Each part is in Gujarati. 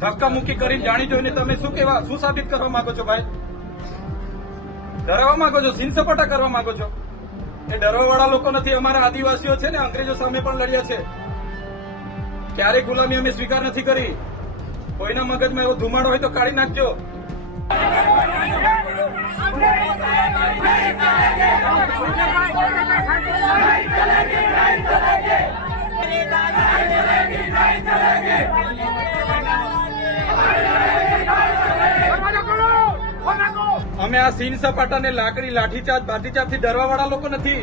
ધક્કા મૂકી કરીને જાણી જોઈને તમે શું કેવા શું સાબિત કરવા માંગો છો ભાઈ? ડરાવવા માંગો છો? સીન સપાટા કરવા માંગો છો? એ ડરવાવાળા લોકો નથી, અમારા આદિવાસીઓ છે ને, અંગ્રેજો સામે પણ લડ્યા છે. ક્યારેય ગુલામી અમે સ્વીકાર નથી કરી. કોઈના મગજમાં એવો ધુમાડો હોય તો કાઢી નાખજો. અમે આ સીન સપાટાને લાકડી લાઠીચાર્જ બાઠીચાર્જથી ડરવા વાળા લોકો નથી.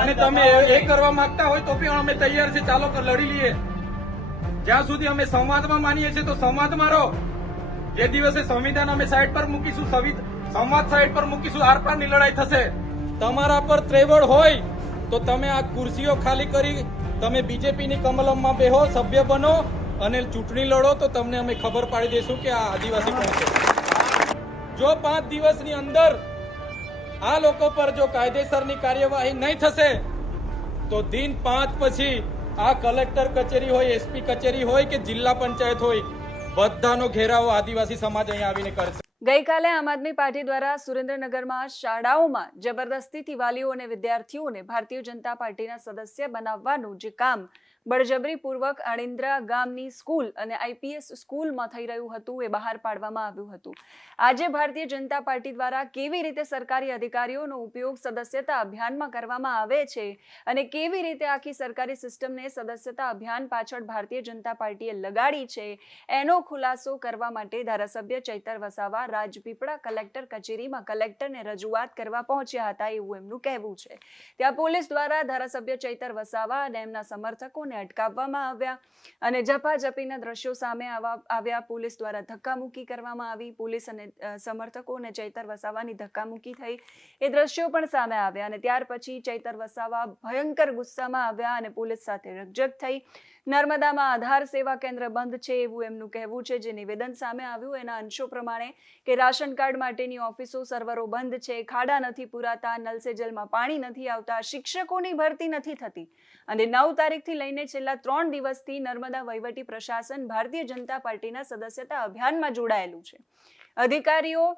અને તમે એ- કરવા માંગતા હોય તો પણ અમે તૈયાર છે. ચાલો લડી લઈએ. જ્યાં સુધી અમે સંવાદમાં માનીએ છીએ તો સંવાદમાં રહો જે દિવસે સંવિધાન અમે સાઈડ પર મૂકીશું સંવિ- સંવાદ સાઈડ પર મૂકીશું આર પારની લડાઈ થશે. તમારા પર ત્રેવડ હોય તો તમે આ ખુરશીઓ ખાલી કરી તમે બીજેપીની કમલમમાં બેહો સભ્ય બનો અને ચૂંટણી લડો તો તમને અમે ખબર પાડી દઈશું કે આ આદિવાસી કોણ છે. જો પાંચ દિવસની અંદર આ લોકો પર જો કાયદેસરની કાર્યવાહી નહીં થશે, તો દિન પાંચ પછી આ કલેક્ટર કચેરી હોય, એસપી કચેરી હોય કે જિલ્લા પંચાયત હોય, બધાનો ઘેરાવો આદિવાસી સમાજ અહીંયા આવીને કરશે. ગઈકાલે આમ આદમી પાર્ટી દ્વારા સુરેન્દ્રનગરમાં શાળાઓમાં જબરદસ્તીથી વાલીઓ અને વિદ્યાર્થીઓને ભારતીય જનતા પાર્ટીના સદસ્ય બનાવવાનું જે કામ બળજબરીપૂર્વક આણિંદ્રા ગામની સ્કૂલ અને આઈપીએસ સ્કૂલમાં થઈ રહ્યું હતું એ બહાર પાડવામાં આવ્યું હતું. આજે ભારતીય જનતા પાર્ટી દ્વારા કેવી રીતે સરકારી અધિકારીઓનો ઉપયોગ સદસ્યતા અભિયાનમાં કરવામાં આવે છે અને કેવી રીતે આખી સરકારી સિસ્ટમને સદસ્યતા અભિયાન પાછળ ભારતીય જનતા પાર્ટીએ લગાડી છે એનો ખુલાસો કરવા માટે ધારાસભ્ય ચૈતર વસાવા રાજપીપળા કલેક્ટર કચેરીમાં કલેક્ટરને રજૂઆત કરવા પહોંચ્યા હતા એવું એમનું કહેવું છે. ત્યાં પોલીસ દ્વારા ધારાસભ્ય ચૈતર વસાવા અને એમના સમર્થકોને અટકાવવામાં આવ્યા અને ઝપાઝપીના દ્રશ્યો સામે આવ્યા. પોલીસ દ્વારા ધક્કામુક્કી કરવામાં આવી. પોલીસ અને સમર્થકો અને ચૈતર વસાવાની ધક્કામુક્કી થઈ. એ દ્રશ્યો પણ સામે આવ્યા અને ત્યાર પછી ચૈતર વસાવા ભયંકર ગુસ્સામાં આવ્યા અને પોલીસ સાથે રકજક થઈ. નર્મદામાં આધાર સેવા કેન્દ્ર બંધ છે એવું એમનું કહેવું છે. જે નિવેદન સામે આવ્યું, એના અંશો પ્રમાણે કે રાશન કાર્ડ માટેની ઓફિસો, સર્વરો બંધ છે, ખાડા નથી પુરાતા નલસેજલમાં જલમાં પાણી નથી આવતા, શિક્ષકોની ભરતી નથી થતી. અને નવ તારીખથી લઈને છેલ્લા ત્રણ દિવસથી નર્મદા વહીવટી પ્રશાસન ભારતીય જનતા પાર્ટીના સદસ્યતા અભિયાનમાં જોડાયેલું છે. અધિકારીઓ,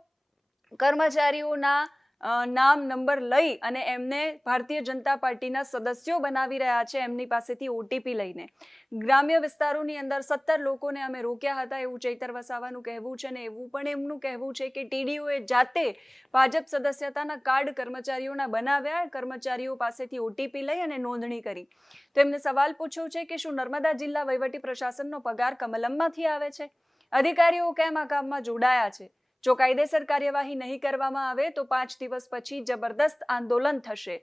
કર્મચારીઓના નામ નંબર લઈ અને એમને ભારતીય જનતા પાર્ટીના સદસ્યો બનાવી રહ્યા છે એમની પાસેથી ઓટીપી લઈને. ગ્રામ્ય વિસ્તારોની અંદર સત્તર લોકોને અમે રોક્યા હતા એવું ચૈતર વસાવાનું કહેવું છે ને એવું પણ એમનું કહેવું છે કે ટીડીઓએ જાતે ભાજપ સદસ્યતાના કાર્ડ કર્મચારીઓના બનાવ્યા, કર્મચારીઓ પાસેથી ઓટીપી લઈ અને નોંધણી કરી. તો એમને સવાલ પૂછ્યો છે કે શું નર્મદા જિલ્લા વહીવટી પ્રશાસનનો પગાર કમલમમાંથી આવે છે? અધિકારીઓ કેમ આ કામમાં જોડાયા છે? જો કાયદેસર કાર્યવાહી નહીં કરવામાં આવે, તો પાંચ દિવસ પછી જબરદસ્ત આંદોલન થશે.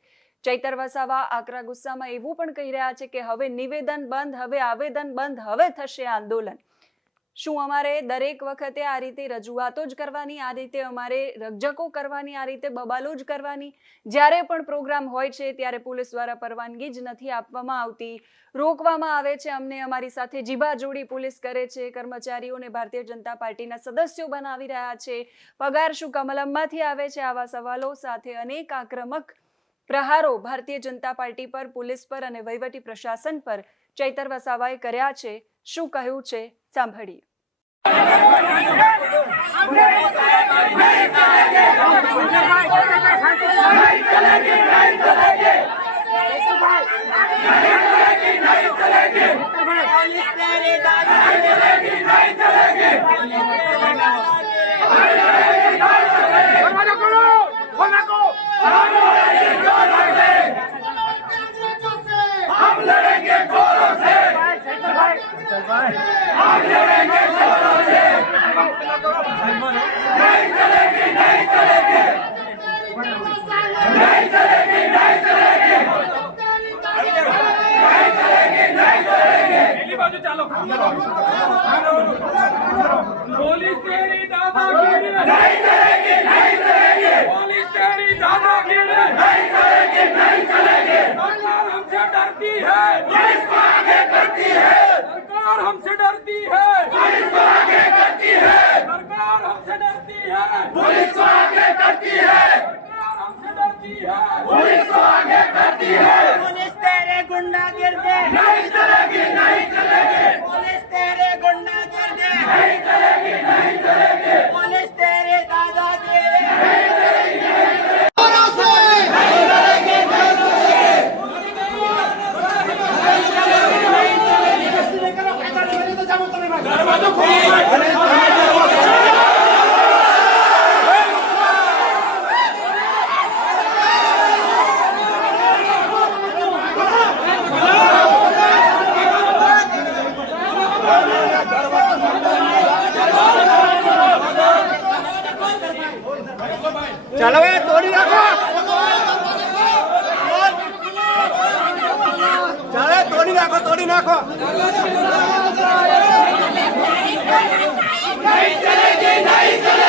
ચૈતર વસાવા આકરા ગુસ્સામાં એવું પણ કહી રહ્યા છે કે હવે નિવેદન બંધ, હવે આવેદન બંધ, હવે થશે આંદોલન. શું અમારે દરેક વખતે આ રીતે રજૂઆતો જ કરવાની, આ રીતે અમારે રજકો કરવાની, આ રીતે બબાલો જ કરવાની? જ્યારે પણ પ્રોગ્રામ હોય છે, ત્યારે પોલીસ દ્વારા પરવાનગી જ નથી આપવામાં આવતી. રોકવામાં આવે છે અમને, અમારી સાથે જીભા જોડી પોલીસ કરે છે, કર્મચારીઓને ભારતીય જનતા પાર્ટીના સદસ્યો બનાવી રહ્યા છે. પગાર શું કમલમમાંથી આવે છે? આવા સવાલો સાથે અનેક આક્રમક પ્રહારો ભારતીય જનતા પાર્ટી પર, પોલીસ પર અને વહીવટી પ્રશાસન પર ચૈતર વસાવાએ કર્યા છે. શું કહ્યું છે? સાંભળીએ. પેલી તોડી નાખો. નહીં ચલે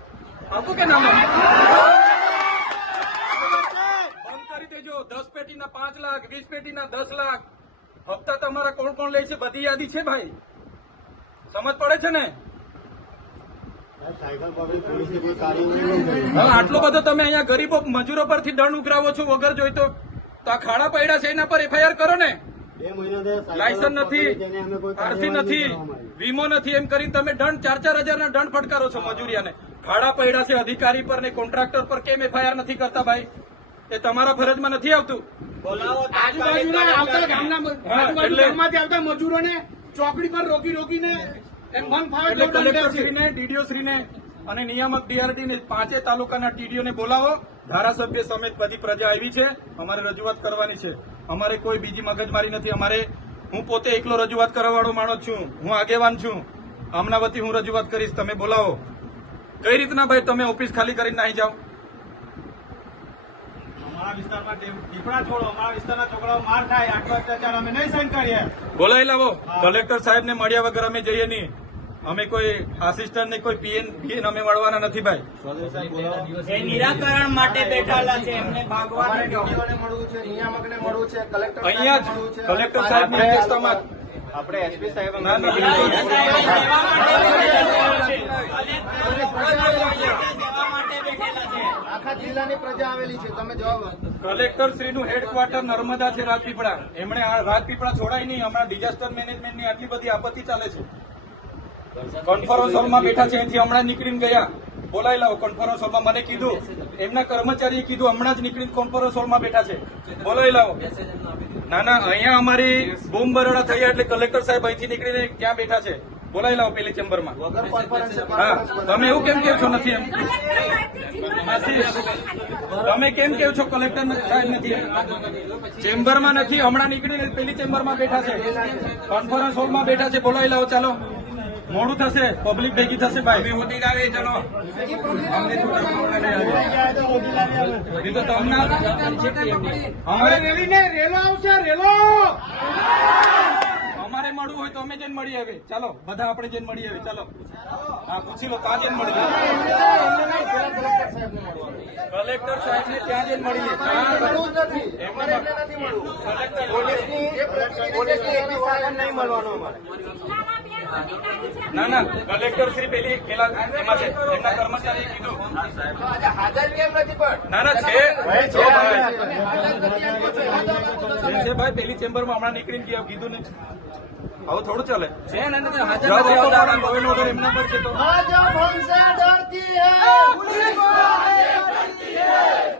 આપું કે નામ બંધ કરી દેજો. દસ પેટીના પાંચ લાખ વીસ પેટીના દસ લાખ. હપ્તા તમારા કોણ કોણ લે છે? બધી યાદી છે ભાઈ. સમજ પડે છે ને? આટલો બધો તમે અહીંયા ગરીબો મજૂરો પરથી દંડ ઉઘરાવો છો વગર જોઈ તો. તો આ ખાડા પડ્યા છે એના પર એફઆઈઆર કરો ને. લાયસન્સ નથી આરસી નથી વીમો નથી એમ કરીને તમે દંડ ચાર ચાર હજારના દંડ ફટકારો છો મજૂરિયાને. ખાડા પડ્યા છે અધિકારી પર ને કોન્ટ્રાક્ટર પર કેમ એફઆઈઆર નથી કરતા ભાઈ? એ તમારા ફરજમાં નથી આવતું? આજુબાજુના આવતા ગામના આજુબાજુ ગામમાંથી આવતા મજૂરોને ચોકડી પર રોકી રોકીને એમ મન ફાવે એટલે તેવું દંડ કલેક્ટર કરે છે. શ્રીને અને નિયામક ડીઆરટી ને પાંચે તાલુકાના ટીડીઓ ને બોલાવો. ધારાસભ્ય સમેત બધી પ્રજા આવી છે. અમારે રજૂઆત કરવાની છે. અમારે કોઈ બીજી મગજમારી નથી. અમારે હું પોતે એકલો રજૂઆત કરવા વાળો માણસ છું. હું આગેવાન છું. આમના વતી હું રજૂઆત કરીશ. તમે બોલાવો. કઈ રીતના ભાઈ તમે ઓફિસ ખાલી કરીને નહીં જાઓ બોલાવી લાવો. કલેક્ટર સાહેબ ને મળ્યા વગર અમે જઈએ નહીં. અમે કોઈ આસિસ્ટન્ટ ને કોઈ પીએન પીએન અમે મળવાના નથી ભાઈ. નિરાકરણ માટે બેઠેલા છે. એમને ભાગવા અમારે નથી ડીડીઓને મળવું છે નિયામકને મળવું છે કલેક્ટર અહીંયા જ સાહેબને મળવું છે. કલેક્ટર સાહેબની અધ્યક્ષતામાં આપણે એસપી સાહેબ ના, ના, બિલકુલ. આખા પ્રજા આવેલી છે. તમે જવાબ કલેક્ટર શ્રીનું હેડક્વાર્ટર નર્મદા છે રાજપીપળા. એમણે આ રાજપીપળા છોડાય નહીં. હમણાં ડિઝાસ્ટર મેનેજમેન્ટની આટલી બધી આપત્તિ ચાલે છે. કોન્ફરન્સ હોલમાં બેઠા છે. અહીંથી હમણાં નીકળીને ગયા. બોલાવી લાવો કોન્ફરન્સ હોલમાં મને કીધું એમના કર્મચારીએ કીધું હમણાં જ નીકળીને કોન્ફરન્સ હોલમાં બેઠા છે. બોલાવી લાવો ના ના અહીંયા અમારી બૂમ બરોડા થયા એટલે કલેક્ટર સાહેબ અહીંથી નીકળીને ક્યાં બેઠા છે. બોલાવી લાવો પેલી ચેમ્બરમાં. હા તમે એવું કેમ કેવ છો નથી એમ? તમે કેમ કેવ છો કલેક્ટર સાહેબ નથી ચેમ્બરમાં નથી હમણાં નીકળીને પેલી ચેમ્બરમાં બેઠા છે. કોન્ફરન્સ હોલમાં બેઠા છે બોલાવી લાવો ચાલો. મોડું થશે પબ્લિક ભેગી થશે ભાઈ. મોટી આવે. ચલો તમને અમારે રેલી ને રેલો આવશે રેલો! મળવું હોય તો અમે જઈને મળી આવે ચાલો બધા આપણે જઈને મળી આવે ચાલો. હા પૂછી લો ત્યાં જઈને મળી કલેક્ટર સાહેબ ને ત્યાં જઈને મળીએ નથી. એમને નથી મળવું. પોલીસની પોલીસની નહીં મળવાનું અમારે. ના ના કલેક્ટર શ્રી પેલી પેલા એમાં છે એમના કર્મચારી કીધું ના ના છે છે ભાઈ. છે ભાઈ પેલી ચેમ્બરમાં હમણાં નીકળીને ગયા કીધું ને હવે થોડું ચાલે છે ને જવાબ આપો પણ લોહીનો order એમના પર છે તો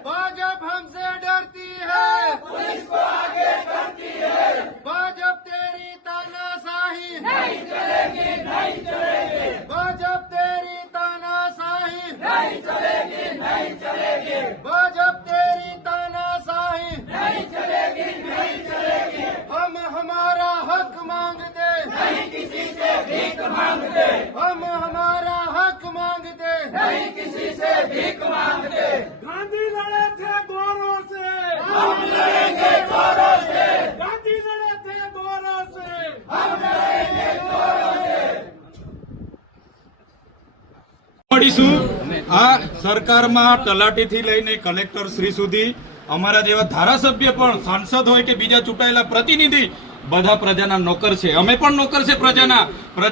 भाजप हमसे डरती है पुलिस को आगे नहीं चलेगी। भाजप तेरी तानाशाही। नहीं चलेगी नहीं चलेगी। भाजप तेरी तानाशाही। नहीं चलेगी नहीं चलेगी। हम हमारा हक मांगते। नहीं किसी से भीख मांगते। हम हमारा हक मांगते। नहीं किसी से भीख मांगते। આ સરકારમાં તલાટીથી લઈને કલેક્ટર શ્રી સુધી, અમારા જેવા ધારાસભ્ય પણ, સાંસદ હોય કે બીજા ચૂંટાયેલા પ્રતિનિધિ, બધા પ્રજાના નોકર છે. અમે પણ નોકર છે પ્રજાના. પ્રજા